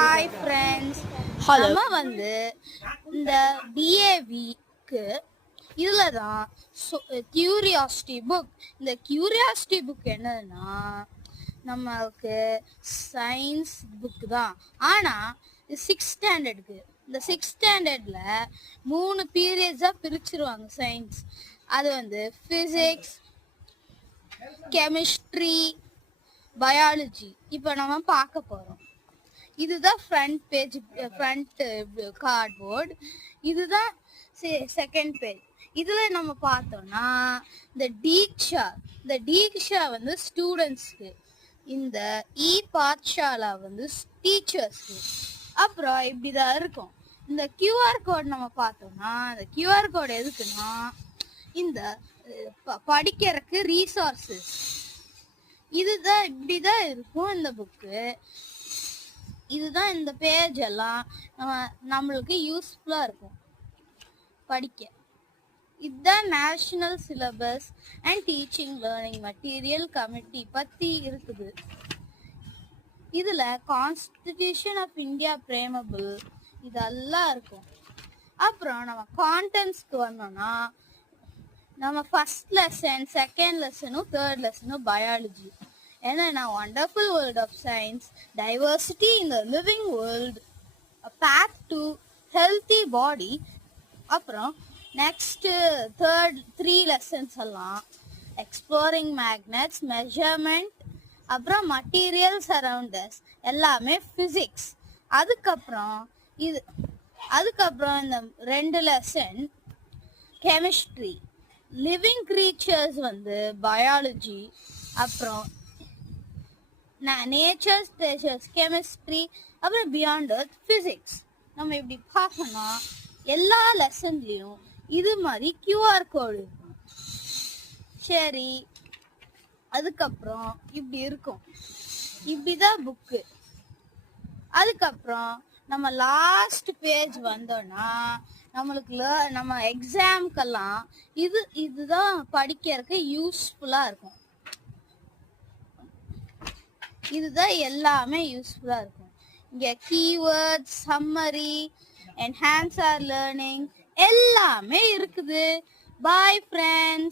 Hi friends, Hello. நம்ம வந்து இந்த பிஏவிக்கு இதில் தான் கியூரியாசிட்டி புக். இந்த கியூரியாசிட்டி புக் என்னன்னா நம்மளுக்கு சயின்ஸ் புக் தான். ஆனால் 6th ஸ்டாண்டர்டுக்கு இந்த 6th ஸ்டாண்டர்டில் 3 பீரியட்ஸாக பிரிச்சிருவாங்க சயின்ஸ். அது வந்து ஃபிசிக்ஸ், கெமிஸ்ட்ரி, பயாலஜி. இப்போ நம்ம பார்க்க போகிறோம். இதுதான் ஃப்ரண்ட் பேஜ், ஃப்ரண்ட் கார்ட்போர்டு. இதுதான் செகண்ட் பேஜ். இதில் நம்ம பார்த்தோம்னா இந்த தீக்ஷா வந்து ஸ்டூடெண்ட்ஸ்க்கு, இந்த பாத்ஷாலா வந்து டீச்சர்ஸ்க்கு. அப்புறம் இப்படி தான் இருக்கும். இந்த கியூஆர் கோட் நம்ம பார்த்தோம்னா, இந்த கியூஆர் கோட் எதுக்குன்னா இந்த படிக்கிறதுக்கு ரீசோர்ஸஸ். இதுதான் இப்படிதான் இருக்கும் இந்த புக்கு. இதுதான் இந்த பேஜ் எல்லாம் நம்மளுக்கு யூஸ்ஃபுல்லாக இருக்கும் படிக்க. இதுதான் national syllabus and teaching learning material committee பற்றி இருக்குது. இதில் கான்ஸ்டிடியூஷன் ஆஃப் இந்தியா பிரேமபிள் இதெல்லாம் இருக்கும். அப்புறம் நம்ம கான்டென்ட்ஸ்க்கு வந்தோம்னா நம்ம ஃபர்ஸ்ட் லெசன், செகண்ட் லெசனும் தேர்ட் லெசனும் பயாலஜி. என்னன்னா wonderful world of science, diversity in the living world, a path to healthy body. அப்புறம் நெக்ஸ்ட் தேர்ட் 3 lessons எல்லாம் exploring magnets, measurement, அப்புறம் materials around us எல்லாமே physics. அதுக்கப்புறம் இந்த 2 lesson chemistry, living creatures வந்து பயாலஜி. அப்புறம் நேச்சர்ஸ் தேச்சர்ஸ் கெமிஸ்ட்ரி, அப்புறம் beyond earth physics. நம்ம இப்படி பார்க்கணும்னா எல்லா லெசன்லேயும் இது மாதிரி கியூஆர் கோடு இருக்கும். சரி, அதுக்கப்புறம் இப்படி இருக்கும். இப்படிதான் புக்கு. அதுக்கப்புறம் நம்ம லாஸ்ட் பேஜ் வந்தோம்னா நம்மளுக்கு நம்ம எக்ஸாம்க்கெல்லாம் இதுதான் படிக்கிறதுக்கு யூஸ்ஃபுல்லாக இருக்கும். இதுதான் எல்லாமே யூஸ்ஃபுல்லாக இருக்கும். இங்கே keywords, summary, enhance are learning எல்லாமே இருக்குது. Bye friends.